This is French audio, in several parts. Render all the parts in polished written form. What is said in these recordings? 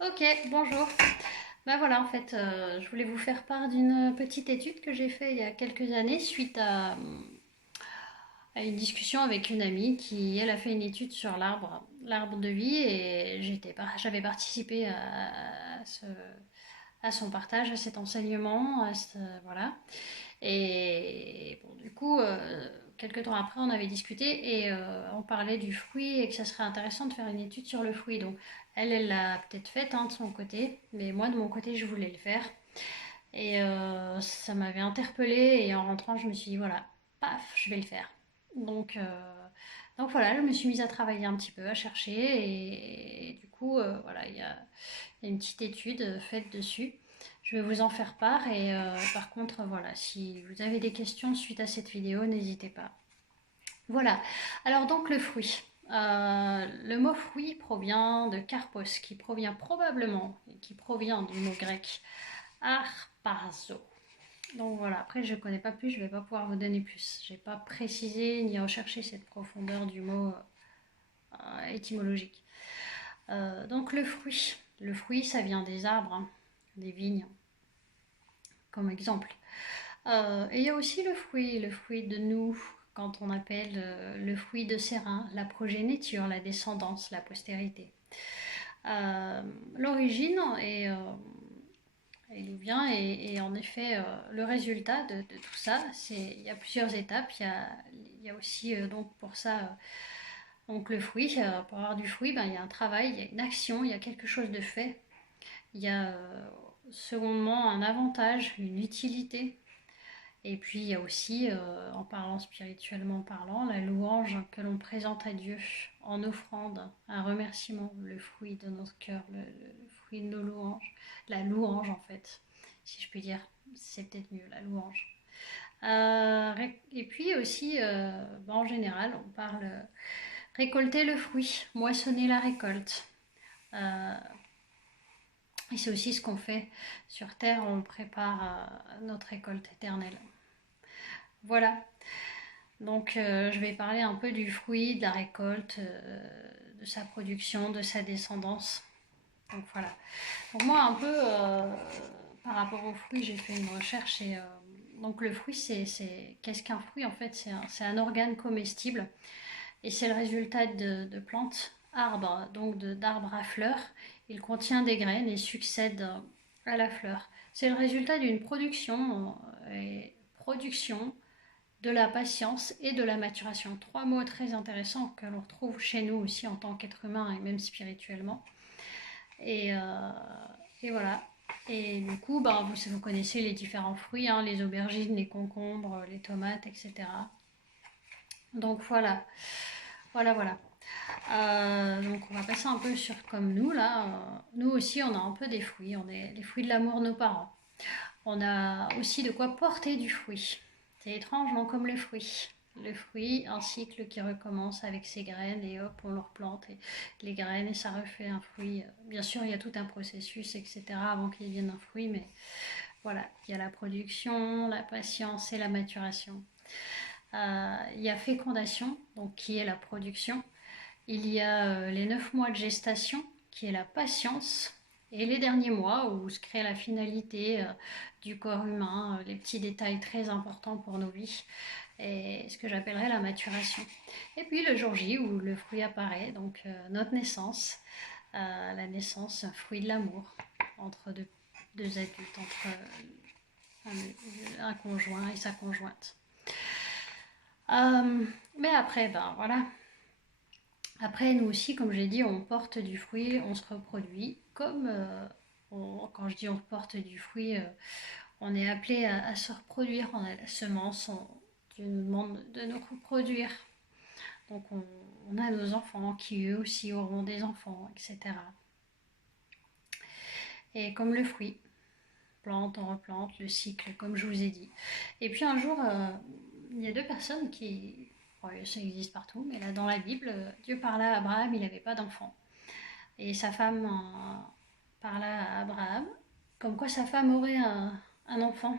Ok, bonjour. Ben voilà, en fait, je voulais vous faire part d'une petite étude que j'ai faite il y a quelques années suite à une discussion avec une amie qui, elle, a fait une étude sur l'arbre de vie et j'avais participé à son partage, à cet enseignement, voilà. Et bon, du coup, quelques temps après, on avait discuté et on parlait du fruit et que ça serait intéressant de faire une étude sur le fruit. Donc, elle l'a peut-être faite de son côté, mais moi, de mon côté, je voulais le faire. Et ça m'avait interpellée et en rentrant, je me suis dit, voilà, paf, je vais le faire. Donc, euh, donc voilà, je me suis mise à travailler un petit peu, à chercher et du coup, voilà, il y a une petite étude faite dessus. Je vais vous en faire part et par contre, voilà, si vous avez des questions suite à cette vidéo, n'hésitez pas. Voilà, alors donc le fruit. Le mot fruit provient de karpos, qui provient probablement, et qui provient du mot grec arparzo. Donc voilà, après je ne connais pas plus, je ne vais pas pouvoir vous donner plus. Je n'ai pas précisé ni recherché cette profondeur du mot étymologique. Donc le fruit ça vient des arbres, hein, des vignes, comme exemple. Et il y a aussi le fruit de nous, quand on appelle le fruit de Sérin, la progéniture, la descendance, la postérité. Euh, L'origine est il vient et en effet le résultat de tout ça, il y a plusieurs étapes. Il y a aussi donc pour ça donc le fruit. Pour avoir du fruit, ben, il y a un travail, il y a une action, il y a quelque chose de fait. Il y a secondement un avantage, une utilité. Et puis il y a aussi, en parlant spirituellement parlant, la louange que l'on présente à Dieu en offrande, un remerciement, le fruit de notre cœur, le fruit de nos louanges, la louange en fait, si je puis dire, c'est peut-être mieux, la louange. Et puis aussi, en général, on parle récolter le fruit, moissonner la récolte. Euh, et c'est aussi ce qu'on fait sur Terre, on prépare notre récolte éternelle. Voilà. Donc, je vais parler un peu du fruit, de la récolte, de sa production, de sa descendance. Donc voilà. Pour moi, un peu par rapport au fruit, j'ai fait une recherche et donc le fruit, qu'est-ce qu'un fruit en fait? C'est un organe comestible et c'est le résultat de plantes, arbres, donc d'arbres à fleurs. Il contient des graines et succède à la fleur. C'est le résultat d'une production de la patience et de la maturation. Trois mots très intéressants que l'on retrouve chez nous aussi en tant qu'être humain et même spirituellement. Et, euh, et voilà. Et du coup, bah, vous connaissez les différents fruits, hein, les aubergines, les concombres, les tomates, etc. Donc voilà, voilà. Donc on va passer un peu sur comme nous là. Nous aussi, on a un peu des fruits. On est les fruits de l'amour de nos parents. On a aussi de quoi porter du fruit. C'est étrange, non, comme le fruit. Le fruit, un cycle qui recommence avec ses graines et hop, on le replante et les graines et ça refait un fruit. Bien sûr, il y a tout un processus, etc. avant qu'il devienne un fruit, mais voilà, il y a la production, la patience et la maturation. Il y a fécondation, donc qui est la production. Il y a les 9 mois de gestation, qui est la patience, et les derniers mois où se crée la finalité du corps humain, les petits détails très importants pour nos vies, et ce que j'appellerais la maturation. Et puis le jour J où le fruit apparaît, donc notre naissance, la naissance, un fruit de l'amour entre deux adultes, entre un conjoint et sa conjointe. Mais après, ben voilà, après, nous aussi, comme j'ai dit, on porte du fruit, on se reproduit. Comme quand je dis on porte du fruit, on est appelé à se reproduire. On a la semence, Dieu nous demande de nous reproduire. Donc on a nos enfants qui eux aussi auront des enfants, etc. Et comme le fruit, plante, on replante, le cycle, comme je vous ai dit. Et puis un jour, il y a deux personnes qui, ouais, ça existe partout, mais là dans la Bible, Dieu parla à Abraham, il n'avait pas d'enfant. Et sa femme parla à Abraham, comme quoi sa femme aurait un enfant.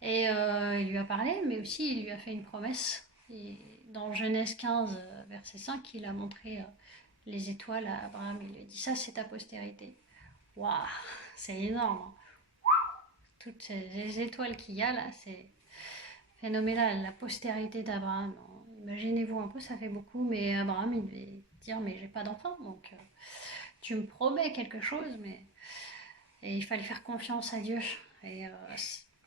Et il lui a parlé, mais aussi il lui a fait une promesse. Et dans Genèse 15, verset 5, il a montré les étoiles à Abraham. Il lui a dit ça, c'est ta postérité. Waouh, c'est énorme. Toutes les étoiles qu'il y a là, c'est phénoménal. La postérité d'Abraham. Imaginez-vous un peu, ça fait beaucoup, mais Abraham, il devait dire, mais j'ai pas d'enfant, donc tu me promets quelque chose, mais... Et il fallait faire confiance à Dieu. Et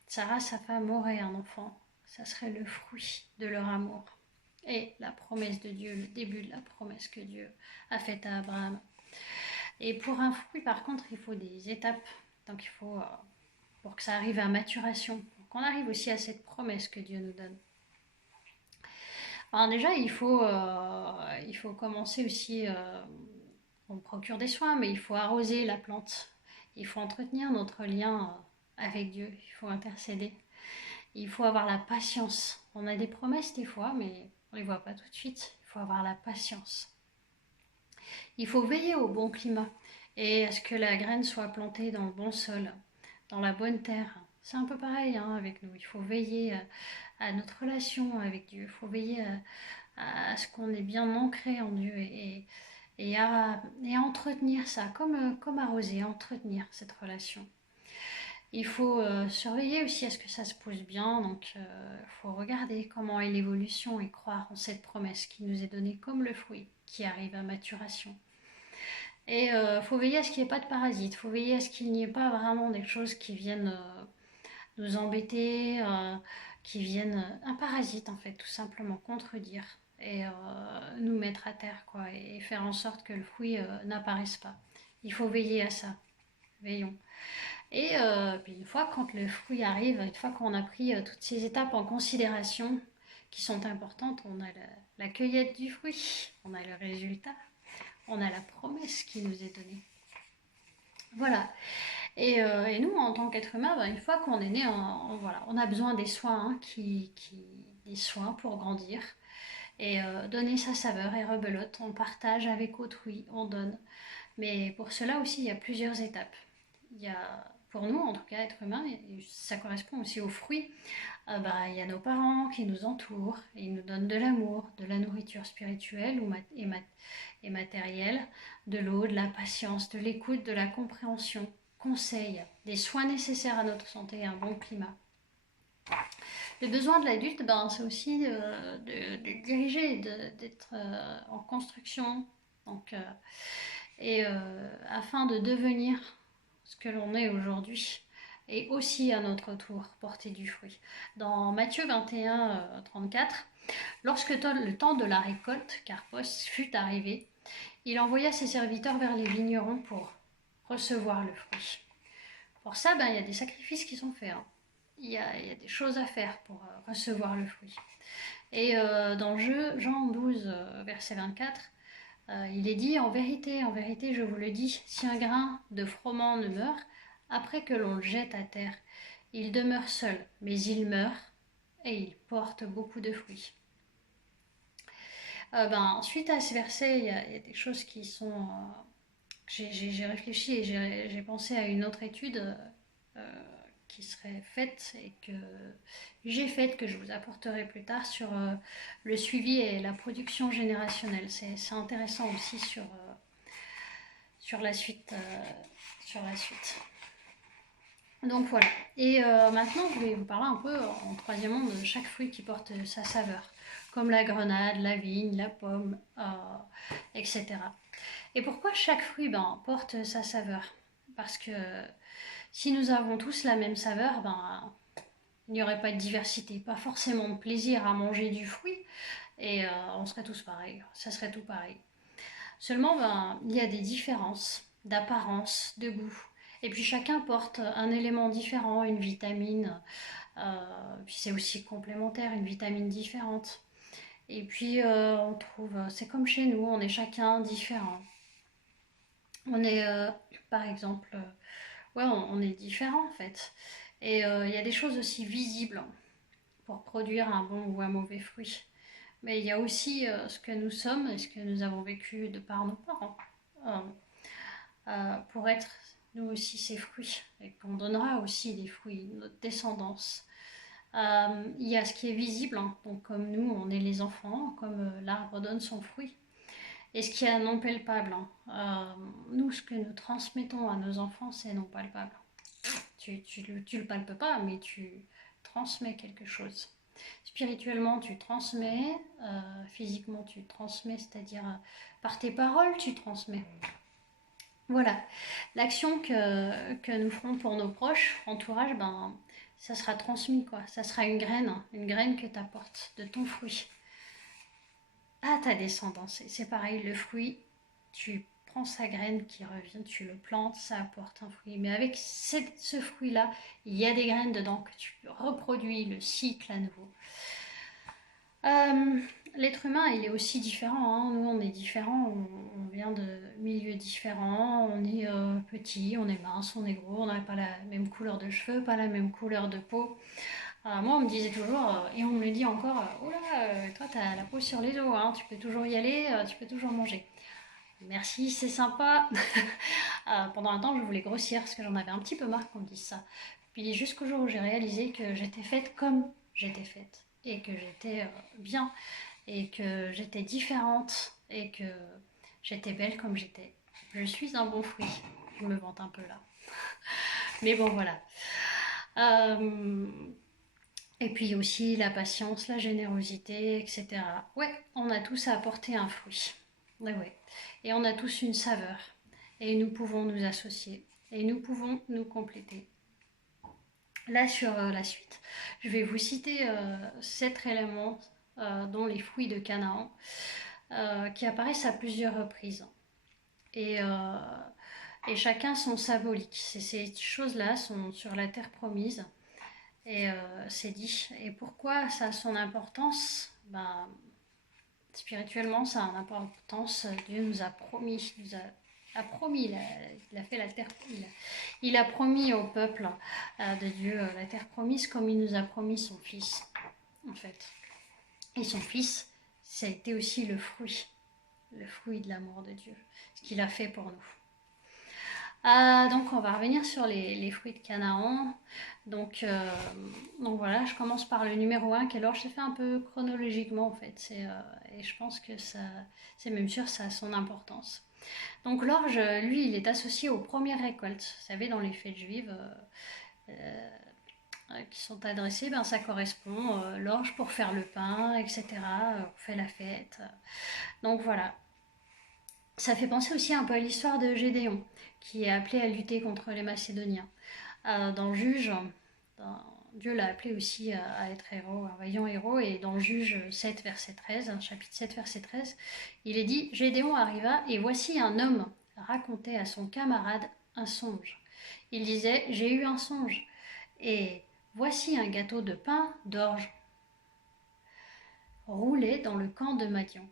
Sarah, sa femme, aurait un enfant. Ça serait le fruit de leur amour. Et la promesse de Dieu, le début de la promesse que Dieu a faite à Abraham. Et pour un fruit, par contre, il faut des étapes. Donc il faut, pour que ça arrive à maturation, pour qu'on arrive aussi à cette promesse que Dieu nous donne. Alors déjà, il faut commencer aussi, on procure des soins, mais il faut arroser la plante. Il faut entretenir notre lien avec Dieu. Il faut intercéder. Il faut avoir la patience. On a des promesses des fois, mais on ne les voit pas tout de suite. Il faut avoir la patience. Il faut veiller au bon climat et à ce que la graine soit plantée dans le bon sol, dans la bonne terre. C'est un peu pareil hein, avec nous. Il faut veiller à notre relation avec Dieu. Il faut veiller à ce qu'on est bien ancré en Dieu et à entretenir ça, comme arroser, entretenir cette relation. Il faut surveiller aussi à ce que ça se pose bien, donc il faut regarder comment est l'évolution et croire en cette promesse qui nous est donnée comme le fruit qui arrive à maturation. Et il faut veiller à ce qu'il n'y ait pas de parasites, il faut veiller à ce qu'il n'y ait pas vraiment des choses qui viennent nous embêter, qui viennent... un parasite en fait, tout simplement, contredire et nous mettre à terre, quoi, et faire en sorte que le fruit n'apparaisse pas. Il faut veiller à ça, veillons. Et puis une fois quand le fruit arrive, une fois qu'on a pris toutes ces étapes en considération, qui sont importantes, on a la cueillette du fruit, on a le résultat, on a la promesse qui nous est donnée. Voilà. Et nous, en tant qu'être humain, une fois qu'on est né, voilà, on a besoin des soins, hein, des soins pour grandir et donner sa saveur et rebelote. On partage avec autrui, on donne. Mais pour cela aussi, il y a plusieurs étapes. Il y a, pour nous, en tout cas, être humain, et ça correspond aussi aux fruits. Il y a nos parents qui nous entourent, et ils nous donnent de l'amour, de la nourriture spirituelle et matérielle, de l'eau, de la patience, de l'écoute, de la compréhension, conseils, des soins nécessaires à notre santé et un bon climat. Le besoin de l'adulte, c'est aussi de diriger, d'être en construction, donc, afin de devenir ce que l'on est aujourd'hui et aussi à notre tour porter du fruit. Dans Matthieu 21, 34, lorsque le temps de la récolte, Carpos, fut arrivé, il envoya ses serviteurs vers les vignerons pour recevoir le fruit. Pour ça, il y a des sacrifices qui sont faits. Hein. Il y a des choses à faire pour recevoir le fruit. Et dans Jean 12, verset 24, il est dit, en vérité, je vous le dis, si un grain de froment ne meurt, après que l'on le jette à terre, il demeure seul, mais il meurt et il porte beaucoup de fruits. Suite à ce verset, il y a des choses qui sont... j'ai réfléchi et j'ai pensé à une autre étude qui serait faite et que j'ai faite, que je vous apporterai plus tard, sur le suivi et la production générationnelle. C'est intéressant aussi sur la suite. Donc voilà. Et maintenant, je vais vous parler un peu en troisième monde de chaque fruit qui porte sa saveur, comme la grenade, la vigne, la pomme, etc. Et pourquoi chaque fruit porte sa saveur? Parce que si nous avons tous la même saveur, il n'y aurait pas de diversité, pas forcément de plaisir à manger du fruit, et on serait tous pareils, ça serait tout pareil. Seulement, il y a des différences d'apparence, de goût. Et puis chacun porte un élément différent, une vitamine, puis c'est aussi complémentaire, une vitamine différente. Et puis on trouve, c'est comme chez nous, on est chacun différent. On est, par exemple, on est différent en fait. Et il y a des choses aussi visibles pour produire un bon ou un mauvais fruit. Mais il y a aussi ce que nous sommes et ce que nous avons vécu de par nos parents. Pour être nous aussi ces fruits et qu'on donnera aussi des fruits, notre descendance. Il y a ce qui est visible, hein, donc comme nous on est les enfants, comme l'arbre donne son fruit. et ce qui est non palpable. Nous, ce que nous transmettons à nos enfants, c'est non palpable. Tu le palpes pas, mais tu transmets quelque chose. Spirituellement, tu transmets, physiquement, tu transmets, c'est-à-dire par tes paroles, tu transmets. Voilà, l'action que nous ferons pour nos proches, entourage, ben, ça sera transmis, quoi. Ça sera une graine que tu apportes de ton fruit à ta descendance. Et c'est pareil, le fruit, tu prends sa graine qui revient, tu le plantes, ça apporte un fruit. Mais avec ce fruit-là, il y a des graines dedans que tu reproduis le cycle à nouveau. L'être humain, il est aussi différent. Hein. Nous, on est différents. On vient de milieux différents. On est petit, on est mince, on est gros. On n'a pas la même couleur de cheveux, pas la même couleur de peau. Moi, on me disait toujours, et on me le dit encore, oh là, toi, t'as la peau sur les os. Hein. Tu peux toujours y aller, tu peux toujours manger. Merci, c'est sympa. Pendant un temps, je voulais grossir parce que j'en avais un petit peu marre qu'on me dise ça. Puis jusqu'au jour où j'ai réalisé que j'étais faite comme j'étais faite et que j'étais bien et que j'étais différente et que j'étais belle comme j'étais. Je suis un bon fruit. Je me vante un peu là. Mais bon, voilà. Et puis aussi la patience, la générosité, etc. Ouais, on a tous à apporter un fruit. Ouais, ouais. Et on a tous une saveur. Et nous pouvons nous associer. Et nous pouvons nous compléter. Là, sur la suite, je vais vous citer 7 éléments dont les fruits de Canaan qui apparaissent à plusieurs reprises. Et, chacun son symbolique. Ces choses-là sont sur la terre promise. Et c'est dit. Et pourquoi ça a son importance? Spirituellement, ça a une importance. Dieu nous a promis, a promis, il a fait la terre, il a promis au peuple de Dieu la terre promise comme il nous a promis son fils, en fait. Et son fils, ça a été aussi le fruit de l'amour de Dieu, ce qu'il a fait pour nous. Donc on va revenir sur les fruits de Canaan. Donc voilà, je commence par le numéro 1 qui est l'orge. Je fait un peu chronologiquement en fait. Et je pense que c'est même sûr, ça a son importance. Donc l'orge, lui, il est associé aux premières récoltes. Vous savez, dans les fêtes juives qui sont adressées, ça correspond l'orge pour faire le pain, etc. On fait la fête. Donc voilà. Ça fait penser aussi un peu à l'histoire de Gédéon, qui est appelé à lutter contre les Macédoniens. Dans Juge, Dieu l'a appelé aussi à être héros, un vaillant héros, et dans Juge 7, verset 13, chapitre 7, verset 13, il est dit « Gédéon arriva, et voici un homme racontait à son camarade un songe. Il disait « J'ai eu un songe, et voici un gâteau de pain d'orge roulé dans le camp de Madian.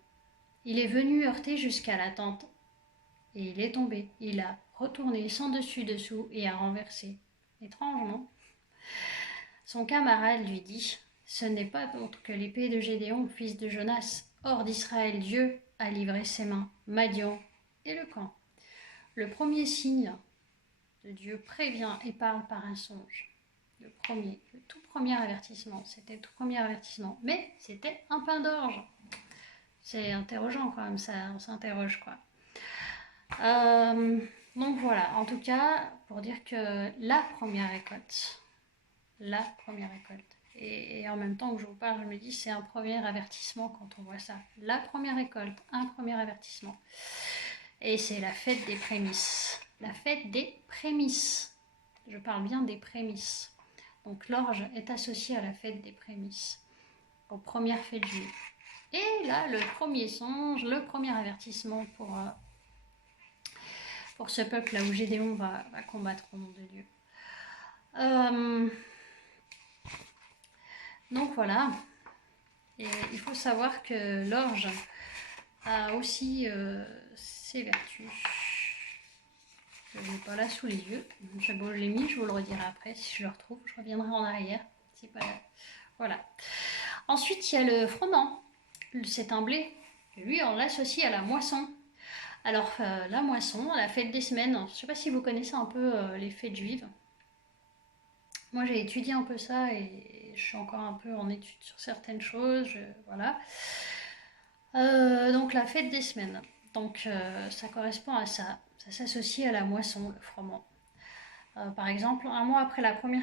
Il est venu heurter jusqu'à la tente, et il est tombé. Il a retourné sans dessus-dessous et a renversé. » Étrange, non? Son camarade lui dit « Ce n'est pas autre que l'épée de Gédéon, fils de Jonas. Hors d'Israël, Dieu a livré ses mains, Madian et le camp. » Le premier signe de Dieu prévient et parle par un songe. Le tout premier avertissement, c'était le tout premier avertissement. Mais c'était un pain d'orge. C'est interrogeant quand même, on s'interroge quoi. Donc voilà, en tout cas, pour dire que la première récolte, et en même temps que je vous parle, je me dis c'est un premier avertissement quand on voit ça. La première récolte, un premier avertissement. Et c'est la fête des prémices. La fête des prémices. Je parle bien des prémices. Donc l'orge est associée à la fête des prémices, aux premières fêtes juives. Et là, le premier songe, le premier avertissement pour ce peuple là où Gédéon va combattre au nom de Dieu. Donc voilà. Et il faut savoir que l'orge a aussi ses vertus. Je ne l'ai pas là sous les yeux. Je l'ai mis, je vous le redirai après. Si je le retrouve, je reviendrai en arrière. C'est pas là. Voilà. Ensuite, il y a le froment. C'est un blé. Lui, on l'associe à la moisson. Alors, la moisson, la fête des semaines. Je ne sais pas si vous connaissez un peu les fêtes juives. Moi, j'ai étudié un peu ça et je suis encore un peu en étude sur certaines choses. Voilà. Donc, la fête des semaines. Donc ça correspond à ça. Ça s'associe à la moisson, le froment. Par exemple, un mois après la première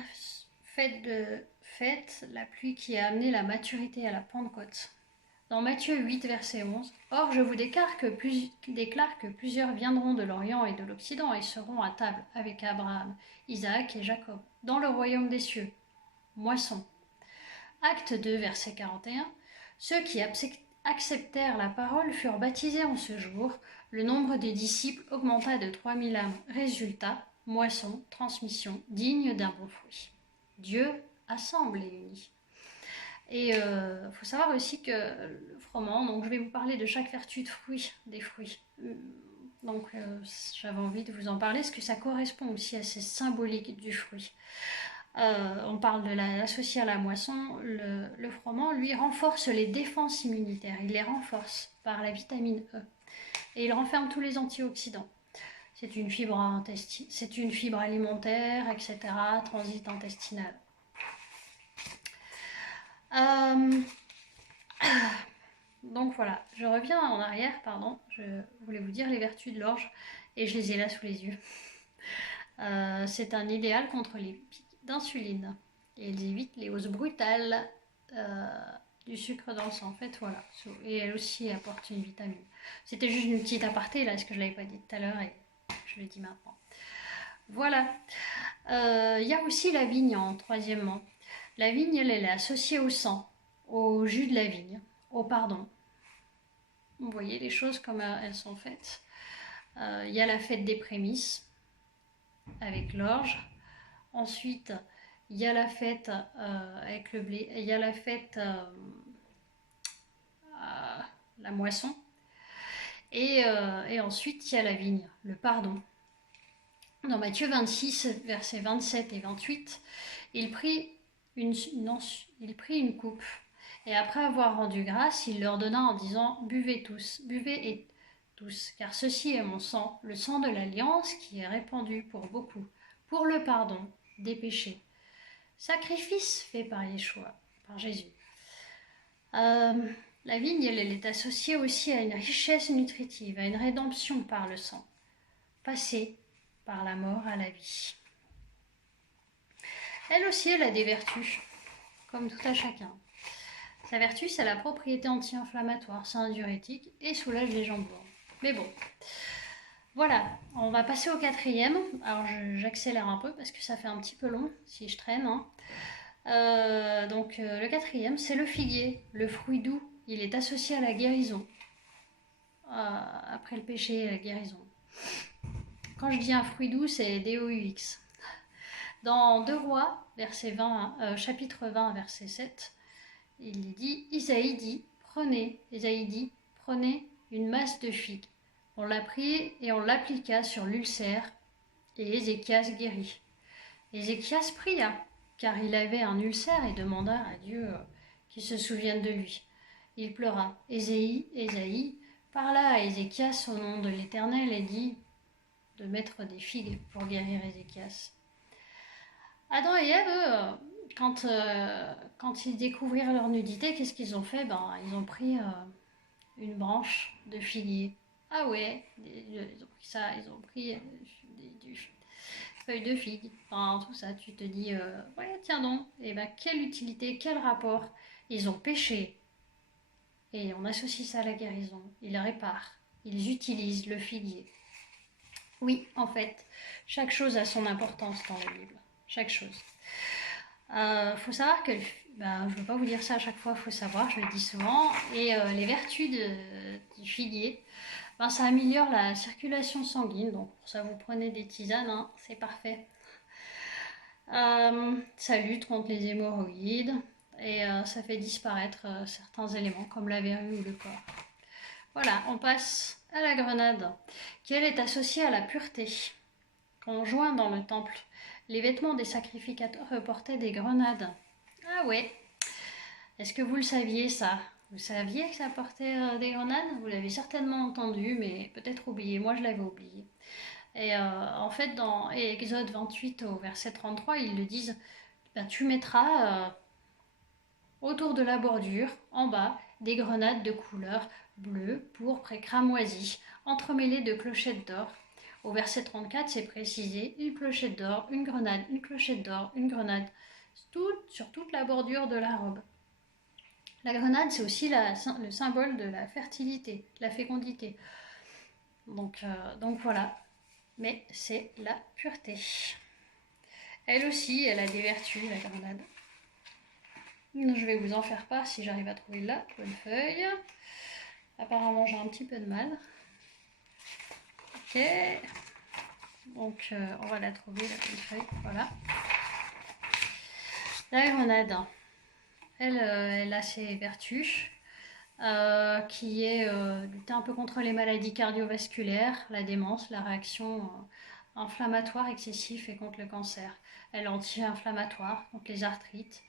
fête, la pluie qui a amené la maturité à la Pentecôte. Dans Matthieu 8, verset 11, Or je vous déclare que plusieurs viendront de l'Orient et de l'Occident et seront à table avec Abraham, Isaac et Jacob, dans le royaume des cieux. Moisson. Acte 2, verset 41, Ceux qui acceptèrent la parole furent baptisés en ce jour. Le nombre des disciples augmenta de 3000 âmes. Résultat, moisson, transmission, digne d'un bon fruit. Dieu assemble et unit. Et il faut savoir aussi que le froment, donc je vais vous parler de chaque vertu de fruit, des fruits. Donc j'avais envie de vous en parler parce que ça correspond aussi à ces symboliques du fruit. On parle de l'associer à la moisson. Le froment, lui, renforce les défenses immunitaires. Il les renforce par la vitamine E. Et il renferme tous les antioxydants. C'est une fibre alimentaire, etc., transit intestinal. Donc voilà, je reviens en arrière, pardon, je voulais vous dire les vertus de l'orge et je les ai là sous les yeux. C'est un idéal contre les pics d'insuline et elles évitent les hausses brutales du sucre dans le sang, en fait, voilà. Et elle aussi apporte une vitamine. C'était juste une petite aparté là, parce que je ne l'avais pas dit tout à l'heure et je le dis maintenant. Voilà. Il y a aussi la vigne troisièmement. La vigne, elle est associée au sang, au jus de la vigne, au pardon. Vous voyez les choses comme elles sont faites. Il y a la fête des prémices avec l'orge. Ensuite, il y a la fête avec le blé. Il y a la fête la moisson. Et ensuite, il y a la vigne, le pardon. Dans Matthieu 26, versets 27 et 28, il prit une coupe. Et après avoir rendu grâce, il leur donna en disant « Buvez et tous, car ceci est mon sang, le sang de l'alliance qui est répandu pour beaucoup, pour le pardon des péchés. » Sacrifice fait par Yeshua, par Jésus. La vigne, elle est associée aussi à une richesse nutritive, à une rédemption par le sang, passée par la mort à la vie. Elle aussi, elle a des vertus, comme tout à chacun. Sa vertu, c'est la propriété anti-inflammatoire, c'est un diurétique et soulage les jambes lourdes. Mais bon, voilà, on va passer au quatrième. Alors j'accélère un peu parce que ça fait un petit peu long si je traîne. Donc le quatrième, c'est le figuier, le fruit doux. Il est associé à la guérison. Après le péché, la guérison. Quand je dis un fruit doux, c'est D-O-U-X. Dans 2 Rois, chapitre 20, verset 7, il dit, Isaïe dit, prenez une masse de figues. On la prit et on l'appliqua sur l'ulcère, et Ézéchias guérit. Ézéchias pria, car il avait un ulcère et demanda à Dieu qu'il se souvienne de lui. Il pleura. Ésaïe parla à Ézéchias au nom de l'Éternel et dit de mettre des figues pour guérir Ézéchias. Adam et Ève, quand ils découvrirent leur nudité, qu'est-ce qu'ils ont fait? Ils ont pris une branche de figuier. Ah ouais, ils ont pris ça, ils ont pris des feuilles de figue. Enfin, tout ça, tu te dis, ouais, tiens donc, et quelle utilité, quel rapport? Ils ont péché. Et on associe ça à la guérison. Ils réparent. Ils utilisent le figuier. Oui, en fait, chaque chose a son importance dans la Bible. Chaque chose. Faut savoir que, je ne veux pas vous dire ça à chaque fois, faut savoir, je le dis souvent, et les vertus du figuier, ça améliore la circulation sanguine, donc pour ça vous prenez des tisanes, c'est parfait. Ça lutte contre les hémorroïdes, et ça fait disparaître certains éléments comme la verrue ou le corps. Voilà, on passe à la grenade, qui elle est associée à la pureté. Qu'on joint dans le temple, les vêtements des sacrificateurs portaient des grenades. Ah ouais. Est-ce que vous le saviez ça? Vous saviez que ça portait des grenades? Vous l'avez certainement entendu, mais peut-être oublié. Moi, je l'avais oublié. Et en fait, dans Exode 28 au verset 33, ils le disent, tu mettras autour de la bordure, en bas, des grenades de couleur bleue, pourpre et cramoisie, entremêlées de clochettes d'or. Au verset 34, c'est précisé, une clochette d'or, une grenade, une clochette d'or, une grenade, sur toute la bordure de la robe. La grenade, c'est aussi le symbole de la fertilité, de la fécondité. Donc voilà, mais c'est la pureté. Elle aussi, elle a des vertus, la grenade. Je vais vous en faire part si j'arrive à trouver la bonne feuille. Apparemment, j'ai un petit peu de mal. Ok. Donc, on va la trouver, la bonne feuille. Voilà. La grenade, elle a ses vertus. Qui est lutter un peu contre les maladies cardiovasculaires, la démence, la réaction inflammatoire excessive et contre le cancer. Elle est anti-inflammatoire, contre les arthrites.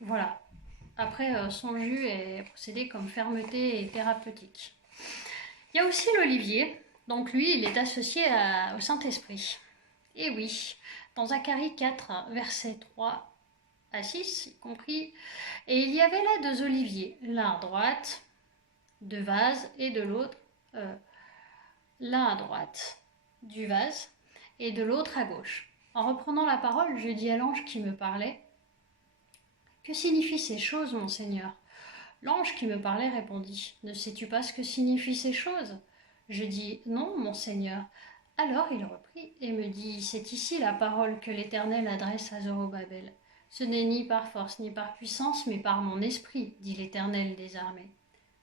Voilà. Après, son jus est procédé comme fermeté et thérapeutique. Il y a aussi l'olivier. Donc lui, il est associé au Saint-Esprit. Et oui, dans Zacharie 4, verset 3 à 6, y compris. Et il y avait là 2 oliviers, l'un à droite, 2 vases, et de l'autre, l'un à droite du vase, et de l'autre à gauche. En reprenant la parole, je dis à l'ange qui me parlait, que signifient ces choses, mon Seigneur? L'ange qui me parlait répondit, ne sais-tu pas ce que signifient ces choses? Je dis, non, mon Seigneur. Alors il reprit et me dit, c'est ici la parole que l'Éternel adresse à Zorobabel. Ce n'est ni par force ni par puissance, mais par mon esprit, dit l'Éternel des armées.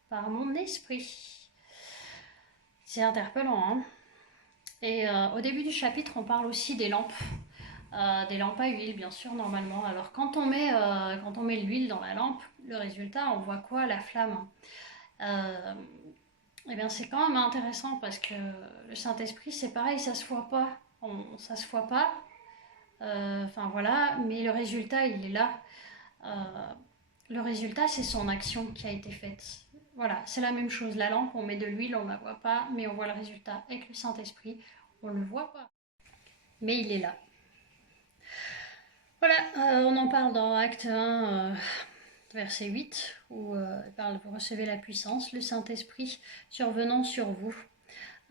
Par mon esprit. C'est interpellant, hein? Et au début du chapitre, on parle aussi des lampes à huile, bien sûr, normalement. Alors, quand on met l'huile dans la lampe, le résultat, on voit quoi? La flamme. Eh bien, c'est quand même intéressant parce que le Saint-Esprit, c'est pareil, ça se voit pas. Ça se voit pas. Enfin, voilà, mais le résultat, il est là. Le résultat, c'est son action qui a été faite. Voilà, c'est la même chose. La lampe, on met de l'huile, on ne la voit pas, mais on voit le résultat. Avec le Saint-Esprit, on ne le voit pas. Mais il est là. Voilà, on en parle dans Acte 1, verset 8, où il parle, vous recevez la puissance, le Saint-Esprit survenant sur vous.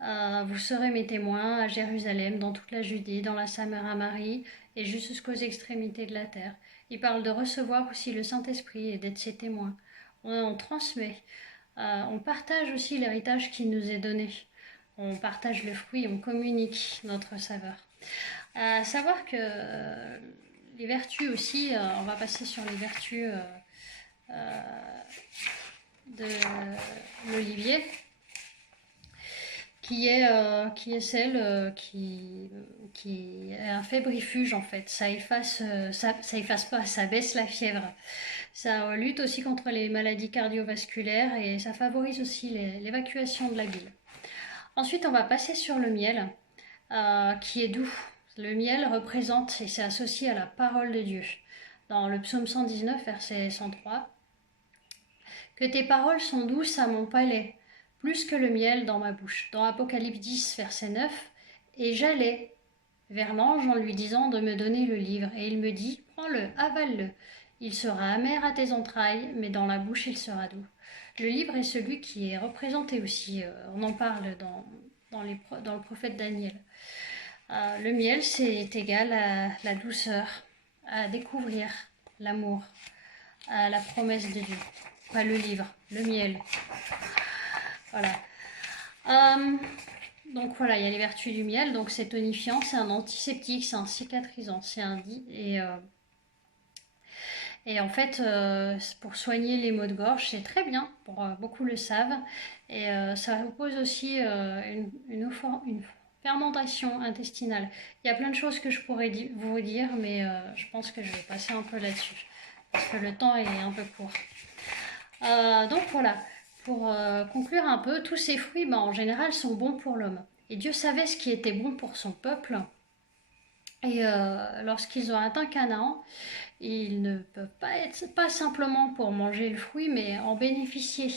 Vous serez mes témoins à Jérusalem, dans toute la Judée, dans la Samarie et jusqu'aux extrémités de la terre. Il parle de recevoir aussi le Saint-Esprit et d'être ses témoins. On transmet, on partage aussi l'héritage qui nous est donné. On partage le fruit, on communique notre saveur. Savoir que les vertus aussi, on va passer sur les vertus de l'olivier, qui est celle qui est un fébrifuge en fait. Ça efface pas, ça baisse la fièvre. Ça lutte aussi contre les maladies cardiovasculaires et ça favorise aussi l'évacuation de la bile. Ensuite, on va passer sur le miel, qui est doux. Le miel représente, et c'est associé à la parole de Dieu. Dans le psaume 119, verset 103, « Que tes paroles sont douces à mon palais, plus que le miel dans ma bouche. » Dans Apocalypse 10, verset 9, « Et j'allais vers l'ange en lui disant de me donner le livre. Et il me dit, prends-le, avale-le. Il sera amer à tes entrailles, mais dans la bouche il sera doux. » Le livre est celui qui est représenté aussi, on en parle dans le prophète Daniel. Le miel, c'est égal à la douceur, à découvrir l'amour, à la promesse de Dieu. Pas le livre, le miel. Voilà. Donc voilà, il y a les vertus du miel. Donc c'est tonifiant, c'est un antiseptique, c'est un cicatrisant, c'est un et en fait, pour soigner les maux de gorge, c'est très bien. Beaucoup le savent. Et ça oppose aussi une fermentation intestinale. Il y a plein de choses que je pourrais vous dire, mais je pense que je vais passer un peu là-dessus. Parce que le temps est un peu court. Donc voilà, pour conclure un peu, tous ces fruits, en général, sont bons pour l'homme. Et Dieu savait ce qui était bon pour son peuple. Et lorsqu'ils ont atteint Canaan, ils ne peuvent pas être pas simplement pour manger le fruit, mais en bénéficier,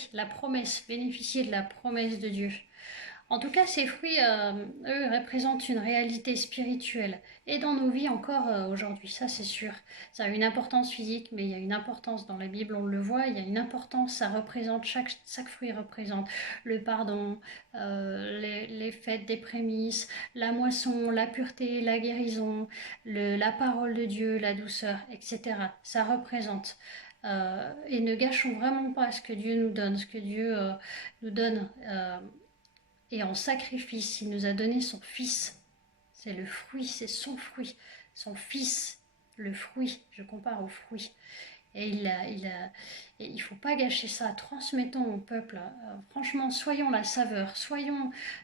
bénéficier de la promesse de Dieu. En tout cas, ces fruits, eux, représentent une réalité spirituelle et dans nos vies encore aujourd'hui, ça c'est sûr. Ça a une importance physique, mais il y a une importance dans la Bible, on le voit, il y a une importance, ça représente, chaque fruit représente le pardon, les fêtes des prémices, la moisson, la pureté, la guérison, la parole de Dieu, la douceur, etc. Ça représente. Et ne gâchons vraiment pas ce que Dieu nous donne, ce que Dieu nous donne. Et en sacrifice, il nous a donné son Fils. C'est le fruit, c'est son fruit. Son Fils, le fruit, je compare au fruit. Et et il faut pas gâcher ça. Transmettons au peuple. Franchement, soyons la saveur.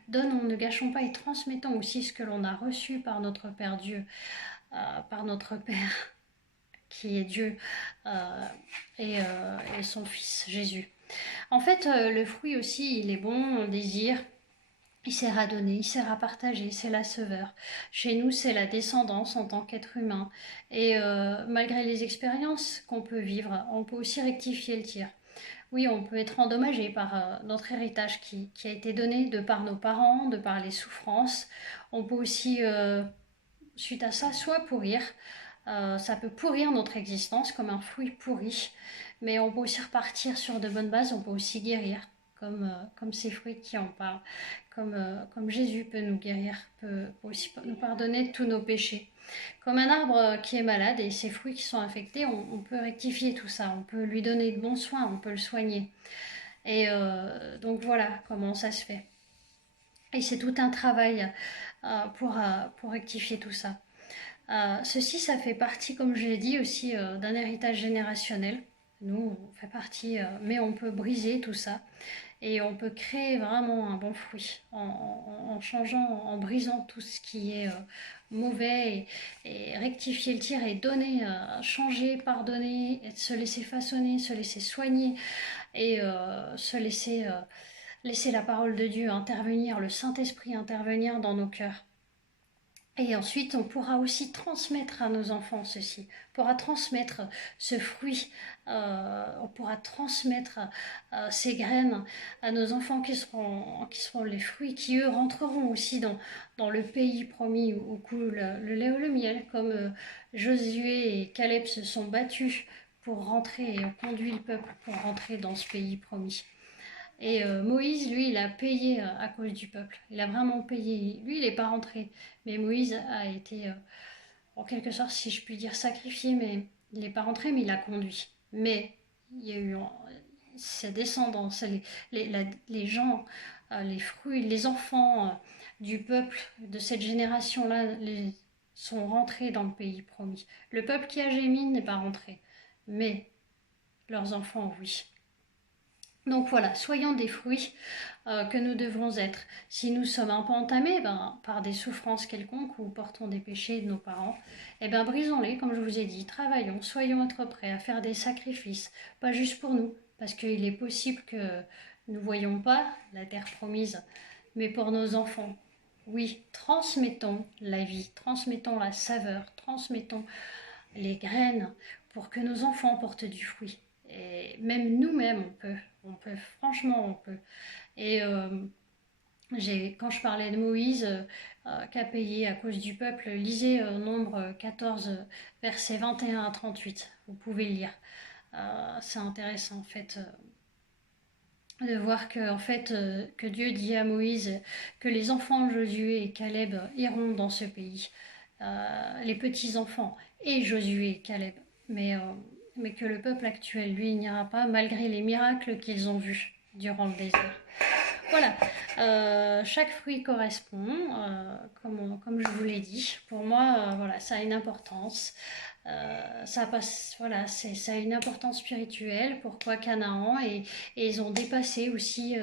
Donnons, ne gâchons pas et transmettons aussi ce que l'on a reçu par notre Père Dieu, par notre Père qui est Dieu et son Fils Jésus. En fait, le fruit aussi, il est bon, on désire. Il sert à donner, il sert à partager, c'est la saveur. Chez nous, c'est la descendance en tant qu'être humain. Et malgré les expériences qu'on peut vivre, on peut aussi rectifier le tir. Oui, on peut être endommagé par notre héritage qui a été donné de par nos parents, de par les souffrances. On peut aussi, suite à ça, soit pourrir. Ça peut pourrir notre existence comme un fruit pourri. Mais on peut aussi repartir sur de bonnes bases, on peut aussi guérir comme ces fruits qui en parlent, comme Jésus peut nous guérir, peut aussi nous pardonner tous nos péchés. Comme un arbre qui est malade et ses fruits qui sont infectés, on peut rectifier tout ça, on peut lui donner de bons soins, on peut le soigner. Et donc voilà comment ça se fait. Et c'est tout un travail pour rectifier tout ça. Ceci, ça fait partie, comme je l'ai dit, aussi d'un héritage générationnel. Nous, on fait partie, mais on peut briser tout ça et on peut créer vraiment un bon fruit en changeant, en brisant tout ce qui est mauvais et rectifier le tir et donner, changer, pardonner, et se laisser façonner, se laisser soigner et laisser la parole de Dieu intervenir, le Saint-Esprit intervenir dans nos cœurs. Et ensuite, on pourra aussi transmettre à nos enfants ceci. On pourra transmettre ce fruit, on pourra transmettre ces graines à nos enfants qui seront les fruits, qui eux rentreront aussi dans le pays promis où coule le lait ou le miel, comme Josué et Caleb se sont battus pour rentrer et ont conduit le peuple pour rentrer dans ce pays promis. Et Moïse, lui, il a payé à cause du peuple. Il a vraiment payé. Lui, il n'est pas rentré. Mais Moïse a été, en quelque sorte, si je puis dire, sacrifié. Mais il n'est pas rentré, mais il a conduit. Mais il y a eu ses descendants, les gens, les fruits, les enfants du peuple de cette génération-là sont rentrés dans le pays promis. Le peuple qui a gémi n'est pas rentré. Mais leurs enfants, oui. Donc voilà, soyons des fruits que nous devrons être. Si nous sommes un peu entamés par des souffrances quelconques ou portons des péchés de nos parents, eh bien brisons-les, comme je vous ai dit, travaillons, soyons être prêts à faire des sacrifices, pas juste pour nous, parce qu'il est possible que nous ne voyons pas la terre promise, mais pour nos enfants. Oui, transmettons la vie, transmettons la saveur, transmettons les graines pour que nos enfants portent du fruit. Et même nous-mêmes, franchement, on peut. Et quand je parlais de Moïse, qu'a payé à cause du peuple, lisez Nombre 14, versets 21 à 38. Vous pouvez le lire. C'est intéressant, en fait, de voir que Dieu dit à Moïse que les enfants de Josué et Caleb iront dans ce pays. Les petits-enfants et Josué et Caleb. Mais que le peuple actuel, lui, n'ira pas malgré les miracles qu'ils ont vus durant le désert. Voilà, chaque fruit correspond, comme je vous l'ai dit. Pour moi, voilà, ça a une importance. Ça a une importance spirituelle. Pourquoi Canaan et ils ont dépassé aussi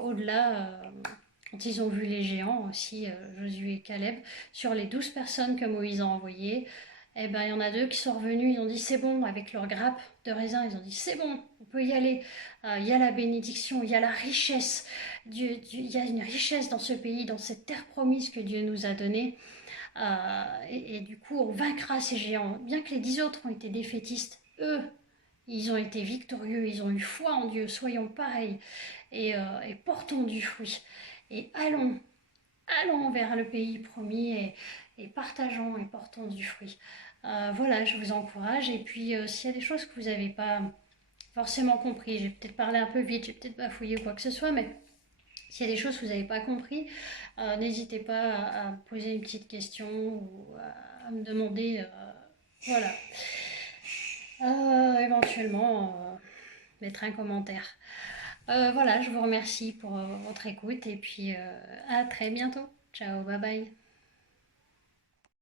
au-delà. Quand ils ont vu les géants aussi, Josué et Caleb, sur les 12 personnes que Moïse a envoyées, eh ben, il y en a 2 qui sont revenus, ils ont dit c'est bon, avec leur grappe de raisin, ils ont dit c'est bon, on peut y aller. Il y a la bénédiction, il y a la richesse, il y a une richesse dans ce pays, dans cette terre promise que Dieu nous a donnée. Et du coup, on vaincra ces géants. Bien que les 10 autres ont été défaitistes, eux, ils ont été victorieux, ils ont eu foi en Dieu, soyons pareils et portons du fruit. et allons vers le pays promis et partageons et portons du fruit. Voilà, je vous encourage. Et puis, s'il y a des choses que vous n'avez pas forcément compris, j'ai peut-être parlé un peu vite, j'ai peut-être bafouillé ou quoi que ce soit, mais s'il y a des choses que vous n'avez pas compris, n'hésitez pas à me poser une petite question ou à me demander, voilà, éventuellement mettre un commentaire. Voilà, je vous remercie pour votre écoute et puis à très bientôt. Ciao, bye bye.